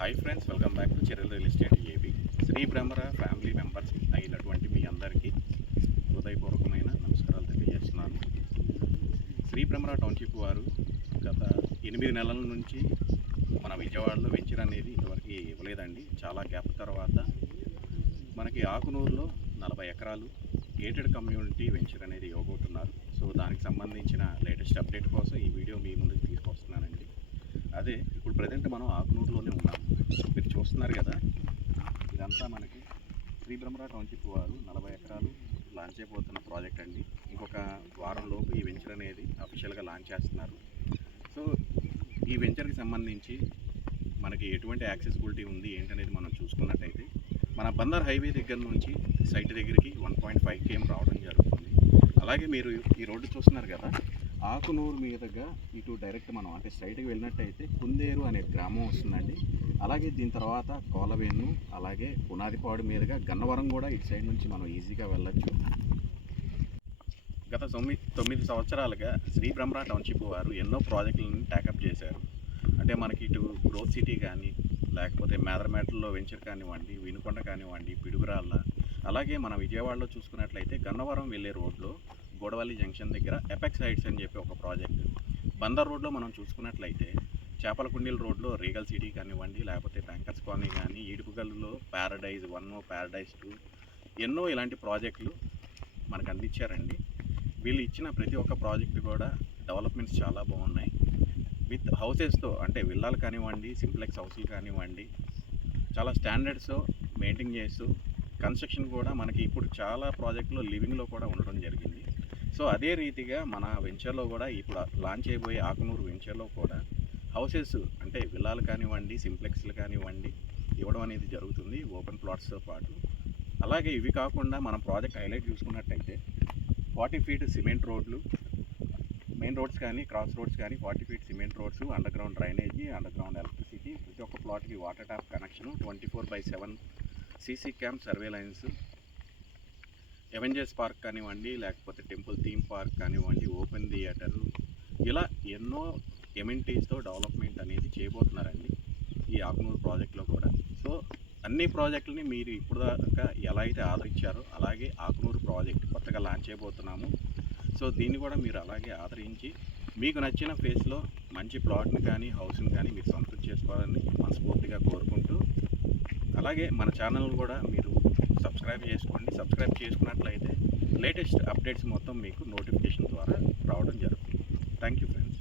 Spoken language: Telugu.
Hi friends welcome back to చెరల్ real estate AB Shri Bhramara family members అయినటువంటి మీ అందరికీ హృదయపూర్వకమైన నమస్కారాలు తెలియజేస్తున్నాను. శ్రీ భ్రమర టౌన్షిప్ వారు గత ఎనిమిది నెలల నుంచి మన విజయవాడలో వెంచర్ అనేది ఇంతవరకు ఇవ్వలేదండి. చాలా గ్యాప్ తర్వాత మనకి ఆకునూరులో నలభై ఎకరాలు గేటెడ్ కమ్యూనిటీ వెంచర్ అనేది ఇవ్వబోతున్నారు. సో దానికి సంబంధించిన లేటెస్ట్ అప్డేట్ కోసం ఈ వీడియో మీ ముందుకు తీసుకొస్తున్నానండి. అదే ఇప్పుడు ప్రజెంట్ మనం ఆకునూరులోనే ఉన్నాం మీరు చూస్తున్నారు కదా ఇదంతా మనకి శ్రీ బ్రహ్మరా టౌన్షిప్ వారు నలభై ఎకరాలు లాంచ్ అయిపోతున్న ప్రాజెక్ట్ అండి. ఇంకొక వారంలోపు ఈ వెంచర్ అనేది అఫీషియల్గా లాంచ్ చేస్తున్నారు. సో ఈ వెంచర్కి సంబంధించి మనకి ఎటువంటి యాక్సెసిబిలిటీ ఉంది ఏంటనేది మనం చూసుకున్నట్టయితే మన బందర్ హైవే దగ్గర నుంచి సైట్ దగ్గరికి వన్ పాయింట్ ఫైవ్ కేఎం రావడం జరుగుతుంది. అలాగే మీరు ఈ రోడ్డు చూస్తున్నారు కదా ఆకునూరు మీదుగా ఇటు డైరెక్ట్ మనం అంటే స్ట్రైట్గా వెళ్ళినట్టయితే కుందేరు అనే గ్రామం వస్తుందండి. అలాగే దీని తర్వాత కోలవేను అలాగే పునాదిపాడు మీదుగా గన్నవరం కూడా ఇటు సైడ్ నుంచి మనం ఈజీగా వెళ్ళొచ్చు. గత తొమ్మిది తొమ్మిది సంవత్సరాలుగా శ్రీ బ్రహ్మరా టౌన్షిప్ వారు ఎన్నో ప్రాజెక్టులను ట్యాకప్ చేశారు. అంటే మనకి ఇటు గ్రోత్ సిటీ కానీ లేకపోతే మేదరమేటల్లో వెంచర్ కానివ్వండి వినుకొండ కానివ్వండి పిడుగురాళ్ళ అలాగే మన విజయవాడలో చూసుకున్నట్లయితే గన్నవరం వెళ్ళే రోడ్లో గోడవల్లి జంక్షన్ దగ్గర ఎపెక్స్ హైట్స్ అని చెప్పి ఒక ప్రాజెక్ట్ బందర్ రోడ్లో మనం చూసుకున్నట్లయితే చేపలకుండీల రోడ్లో రీగల్ సిటీ కానివ్వండి లేకపోతే బ్యాంకర్స్ కాలనీ కానీ ఈడుపుగల్లో ప్యారడైజ్ వన్ ప్యారడైజ్ టూ ఎన్నో ఇలాంటి ప్రాజెక్టులు మనకు అందించారండి. వీళ్ళు ఇచ్చిన ప్రతి ఒక్క ప్రాజెక్ట్ కూడా డెవలప్మెంట్స్ చాలా బాగున్నాయి. విత్ హౌసెస్తో అంటే విల్లాలు కానివ్వండి సింప్లెక్స్ హౌస్లు కానివ్వండి చాలా స్టాండర్డ్స్ మెయింటైన్ చేస్తూ కన్స్ట్రక్షన్ కూడా మనకి ఇప్పుడు చాలా ప్రాజెక్టులో లివింగ్లో కూడా ఉండడం జరిగింది. సో అదే రీతిగా మన వెంచర్లో కూడా ఇప్పుడు లాంచ్ అయిపోయే ఆకునూరు వెంచర్లో కూడా హౌసెస్ అంటే విల్లాలు కానివ్వండి సింప్లెక్స్లు కానివ్వండి ఇవ్వడం అనేది జరుగుతుంది ఓపెన్ ప్లాట్స్తో పాటు. అలాగే ఇవి కాకుండా మనం ప్రాజెక్ట్ హైలైట్ చూసుకున్నట్టయితే ఫార్టీ ఫీట్ సిమెంట్ రోడ్లు మెయిన్ రోడ్స్ కానీ క్రాస్ రోడ్స్ కానీ forty feet cement roads under ground drainage under ground electricity ప్రతి ఒక్క ప్లాట్కి water tap connection twenty four by seven CC cam surveillance Avengers park కానివ్వండి లేకపోతే టెంపుల్ థీమ్ పార్క్ కానివ్వండి ఓపెన్ థియేటరు ఇలా ఎన్నో ఎమ్యూనిటీస్తో డెవలప్మెంట్ అనేది చేయబోతున్నారండి ఈ ఆకునూరు ప్రాజెక్ట్లో కూడా. సో అన్ని ప్రాజెక్టులని మీరు ఇప్పుడు దాకా ఎలా అయితే ఆదరించారో అలాగే ఆకునూరు ప్రాజెక్ట్ కొత్తగా లాంచ్ చేయబోతున్నాము. సో దీన్ని కూడా మీరు అలాగే ఆదరించి మీకు నచ్చిన ఫేస్లో మంచి ప్లాట్ని కానీ హౌస్ని కానీ మీరు సొంతం చేసుకోవాలని మనస్ఫూర్తిగా కోరుకుంటూ అలాగే మన ఛానల్ కూడా మీరు సబ్స్క్రైబ్ చేసుకోండి. సబ్స్క్రైబ్ చేసుకున్నట్లయితే లేటెస్ట్ అప్డేట్స్ మొత్తం మీకు నోటిఫికేషన్ ద్వారా రావడం జరుగుతుంది. Thank you friends